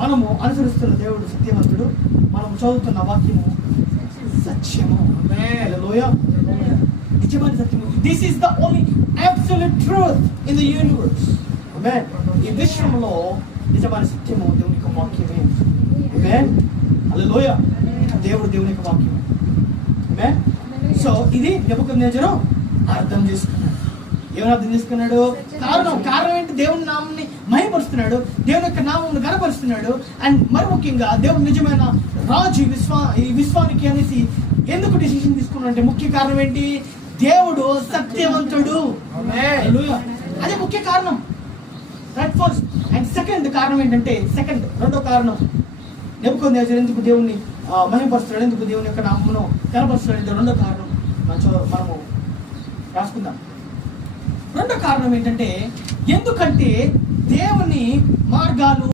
మనము అనుసరిస్తున్న దేవుడు సత్యవంతుడు, మనము చదువుతున్న వాక్యము సత్యము. హల్లెలూయా. నిజమైన సత్యము. This is the only absolute truth in the universe. ఆమేన్. ఈ విశ్వంలో నిజమైన సత్యము దేవుని యొక్క వాక్యమే. ఆమేన్. హల్లెలూయా. దేవుని యొక్క వాక్యమే. ఆమేన్. సో ఇది నెబుకద్నెజరు అర్థం చేసుకున్నాడు. ఏమని అర్థం చేసుకున్నాడు? కారణం ఏంటి? దేవుని నామాన్ని మహిమపరుస్తున్నాడు, దేవుని యొక్క నామమును ఘనపరుస్తున్నాడు. అండ్ మరి ముఖ్యంగా దేవుడు నిజమైన రాజు ఈ విశ్వానికి అనేసి ఎందుకు డిసిషన్ తీసుకున్నాడంటే ముఖ్య కారణం ఏంటి? దేవుడు సత్యవంతుడు. అదే ముఖ్య కారణం. That first. అండ్ సెకండ్ కారణం ఏంటంటే, రెండో కారణం నెబుకద్నెజరు ఎందుకు దేవుణ్ణి మహిమపరుస్తున్నాడు, ఎందుకు దేవుని యొక్క నామమును ఘనపరుస్తున్నాడు, రెండో కారణం మనము రాసుకుందాం. రెండో కారణం ఏంటంటే, ఎందుకంటే దేవుని మార్గాలు